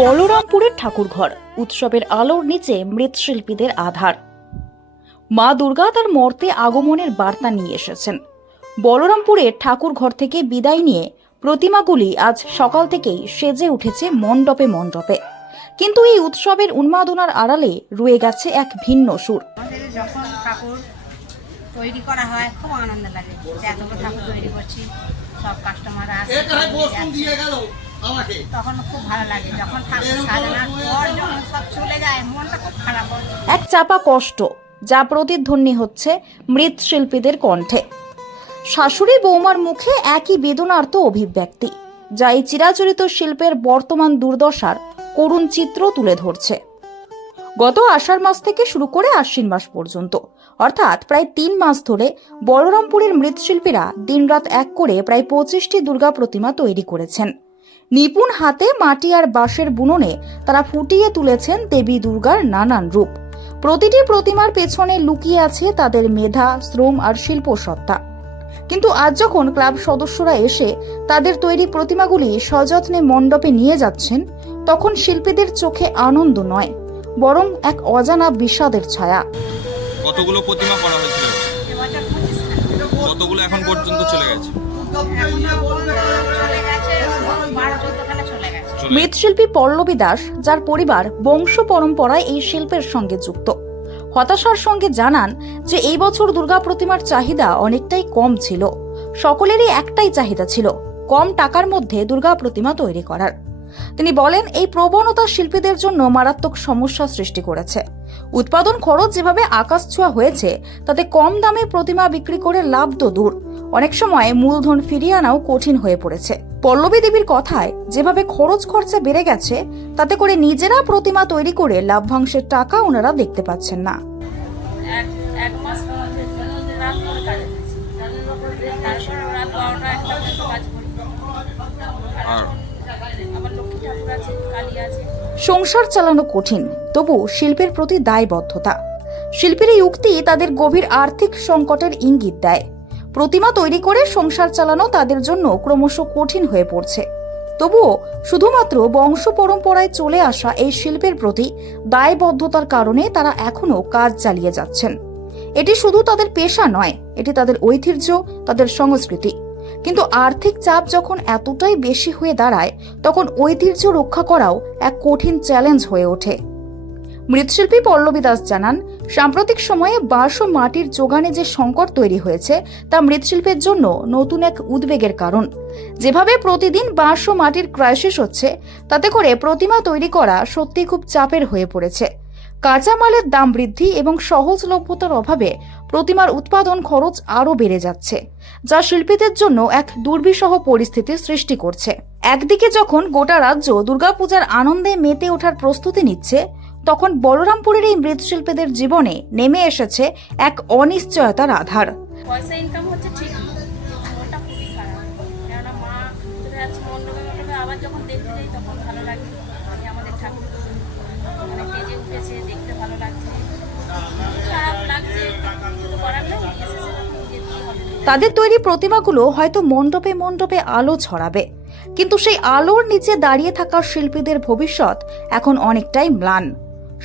বলরামপুরের ঠাকুরঘর উৎসবের আলোর নিচে মৃৎশিল্পীদের আধার। মা দুর্গা তার মর্তে আগমনের বার্তা নিয়ে এসেছেন। বলরামপুরের ঠাকুরঘর থেকে বিদায় নিয়ে প্রতিমাগুলি আজ সকাল থেকেই সেজে উঠেছে মণ্ডপে মণ্ডপে। কিন্তু এই উৎসবের উন্মাদনার আড়ালে রয়ে গেছে এক ভিন্ন সুর। যখন ঠাকুর তৈরি করা হয় খুব আনন্দ লাগে ঠাকুর তৈরি করছি। সব কাস্টমার আসে তখন খুব ভালো লাগে যখন ঠাকুর সাজানোর পর যখন সব চলে যায় মনটা খুব খারাপ হয়। এক চাপা কষ্ট যা প্রতিধ্বনি হচ্ছে মৃৎশিল্পীদের কণ্ঠে। শাশুড়ি বৌমার মুখে একই বেদনার্ত অভিব্যক্তি যা এই চিরাচরিত শিল্পের বর্তমান দুর্দশার করুণ চিত্র তুলে ধরছে। গত আষাঢ় মাস থেকে শুরু করে আশ্বিন মাস পর্যন্ত অর্থাৎ প্রায় তিন মাস ধরে বলরামপুরের মৃৎশিল্পীরা দিনরাত এক করে প্রায় পঁচিশটি দুর্গা প্রতিমা তৈরি করেছেন। নিপুণ হাতে মাটি আর বাঁশের বুননে তারা ফুটিয়ে তুলেছেন দেবী দুর্গার নানান রূপ। প্রতিটি প্রতিমার পেছনে লুকিয়ে আছে তাদের মেধা শ্রম আর শিল্প সত্তা। কিন্তু আজ যখন ক্লাব সদস্যরা এসে তাদের তৈরি প্রতিমাগুলি সযত্নে মণ্ডপে নিয়ে যাচ্ছেন তখন শিল্পীদের চোখে আনন্দ নয় বরং এক অজানা বিষাদের ছায়া। কতগুলো প্রতিমা করা হয়েছিল? কতগুলো এখন পর্যন্ত চলে গেছে? মৃৎশিল্পী পল্লবী দাস যার পরিবার বংশ পরম্পরায় এই শিল্পের সঙ্গে যুক্ত। হতাশার সঙ্গে জানান যে এই বছর দুর্গা প্রতিমার চাহিদা অনেকটাই কম ছিল। সকলেরই একটাই চাহিদা ছিল কম টাকার মধ্যে দুর্গা প্রতিমা তৈরি করার। তিনি বলেন এই প্রবণতা শিল্পীদের জন্য মারাত্মক সমস্যা সৃষ্টি করেছে। উৎপাদন খরচ যেভাবে আকাশ ছোঁয়া হয়েছে তাতে কম দামে প্রতিমা বিক্রি করে লাভ তো দূর। অনেক সময় মূলধন ফিরিয়ে আনাও কঠিন হয়ে পড়েছে। পল্লবী দেবীর কথায় যেভাবে খরচ খরচা বেড়ে গেছে তাতে করে নিজেরা প্রতিমা তৈরি করে লাভ্যাংশের টাকা ওনারা দেখতে পাচ্ছেন না। সংসার চালানো কঠিন তবু শিল্পের প্রতি দায়বদ্ধতা। শিল্পীর এই উক্তি তাদের গভীর আর্থিক সংকটের ইঙ্গিত দেয়। প্রতিমা তৈরি করে সংসার চালানো তাদের জন্য ক্রমশ কঠিন হয়ে পড়ছে। তবুও শুধুমাত্র বংশ পরম্পরায় চলে আসা এই শিল্পের প্রতি দায়বদ্ধতার কারণে তারা এখনও কাজ চালিয়ে যাচ্ছেন। এটি শুধু তাদের পেশা নয়, এটি তাদের ঐতিহ্য, তাদের সংস্কৃতি। কিন্তু আর্থিক চাপ যখন এতটাই বেশি হয়ে দাঁড়ায়, তখন ঐতিহ্য রক্ষা করাও এক কঠিন চ্যালেঞ্জ হয়ে ওঠে। মৃৎশিল্পী পল্লবী দাস জানান, সাম্প্রতিক সময়ে বাঁশ ও মাটির যোগানে যে সংকট তৈরি হয়েছে, তা মৃৎশিল্পের জন্য নতুন এক উদ্বেগের কারণ। যেভাবে প্রতিদিন বাঁশ ও মাটির ক্রাইসিস হচ্ছে, তাতে করে প্রতিমা তৈরি করা সত্যি খুব চাপের হয়ে পড়েছে। কাঁচামালের দাম বৃদ্ধি এবং সহজলভ্যতার অভাবে প্রতিমার উৎপাদন খরচ আরও বেড়ে যাচ্ছে, যা শিল্পীদের জন্য এক দুর্বিষহ পরিস্থিতির সৃষ্টি করছে। একদিকে যখন গোটা রাজ্য দুর্গাপূজার আনন্দে মেতে ওঠার প্রস্তুতি নিচ্ছে তখন বলরামপুরের এই মৃৎশিল্পীদের জীবনে নেমে এসেছে এক অনিশ্চয়তার আধার পয়সা ইনকাম হচ্ছে ঠিকই মনটা খুবই খারাপ। কেননা মা মণ্ডপে মণ্ডপে আবার যখন দেখতে যাই তখন ভালো লাগে। যে আমাদের ঠাকুর মানে বেজে উঠেছে দেখতে ভালো লাগছে। খারাপ লাগছে। কিছু করার নেই এসেছে যখন যেতেই হবে? তাদের তৈরি প্রতিমাগুলো হয়তো মণ্ডপে মণ্ডপে আলো ছড়াবে। কিন্তু সেই আলোর নিচে দাঁড়িয়ে থাকা শিল্পীদের ভবিষ্যৎ এখন অনেকটাই ম্লান।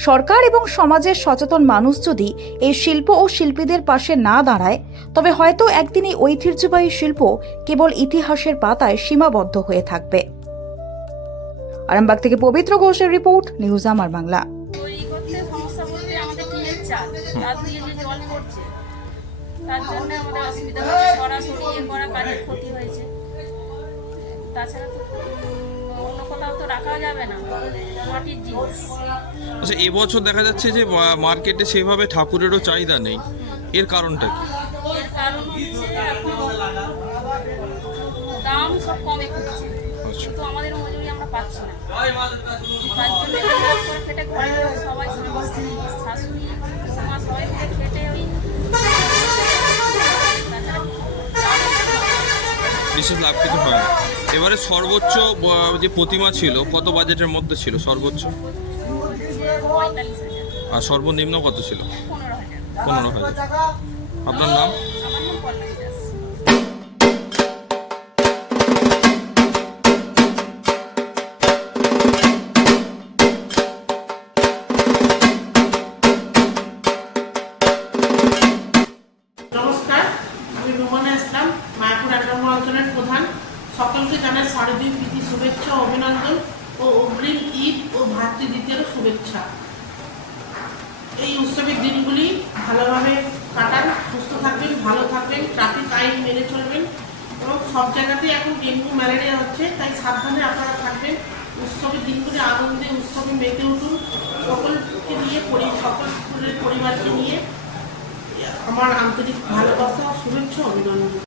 সরকার এবং সমাজের সচেতন মানুষ যদি এই শিল্প ও শিল্পীদের পাশে না দাঁড়ায়, তবে হয়তো একদিন এই ঐতিহ্যবাহী শিল্প কেবল ইতিহাসের পাতায় সীমাবদ্ধ হয়ে থাকবে। আরামবাগ থেকে পবিত্র ঘোষের রিপোর্ট, নিউজ আমার বাংলা। তাছাড়া রাখা যাবে না। মাটির জিনিস আচ্ছা এবছর দেখা যাচ্ছে যে মার্কেটে সেভাবে ঠাকুরেরও চাহিদা নেই। এর কারণটা কি? এর কারণ দাম সব কমে করছে আচ্ছা। কিন্তু আমাদের মজুরি আমরা পাচ্ছি না। তার জন্য খেটে ঘরের সবাই শাশুড়ি সবাই বিশেষ লাভ কিছু হয় এবারে সর্বোচ্চ যে প্রতিমা ছিল, কত বাজেটের মধ্যে ছিল সর্বোচ্চ? আর সর্বনিম্ন কত ছিল? পনেরো হাজার। আপনার নাম? সকলকে জানাই শারদীয় প্রীতি, শুভেচ্ছা, অভিনন্দন ও অগ্রিম ঈদ ও ভাতৃদ্বিতীয় শুভেচ্ছা। এই উৎসবের দিনগুলি ভালোভাবে কাটান, সুস্থ থাকবেন, ভালো থাকবেন ট্রাফিক আইন মেনে চলবেন এবং সব জায়গাতেই এখন ডেঙ্গু, ম্যালেরিয়া হচ্ছে, তাই সাবধানে আপনারা থাকবেন। উৎসবের দিনগুলি আনন্দে, উৎসবে মেতে উঠুন। সকলকে নিয়ে সকলের পরিবারকে নিয়ে আমার আন্তরিক ভালোবাসা, শুভেচ্ছা, অভিনন্দন।